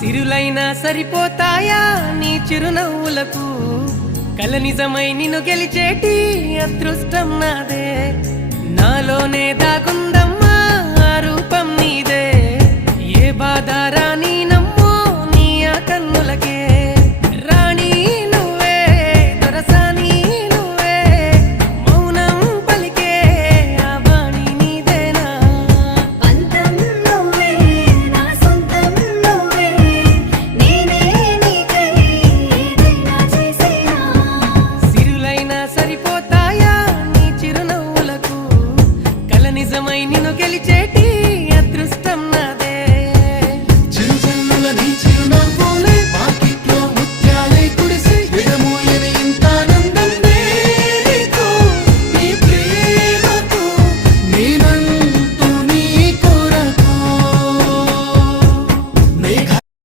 సిరులైనా సరిపోతాయా నీ చిరునవ్వులకు కల నిజమై నిన్ను గెలిచేటి అదృష్టం నాదే నాలోనే దాగుందమ్మా ఆ రూపం నీదే ఏ బాధ రాని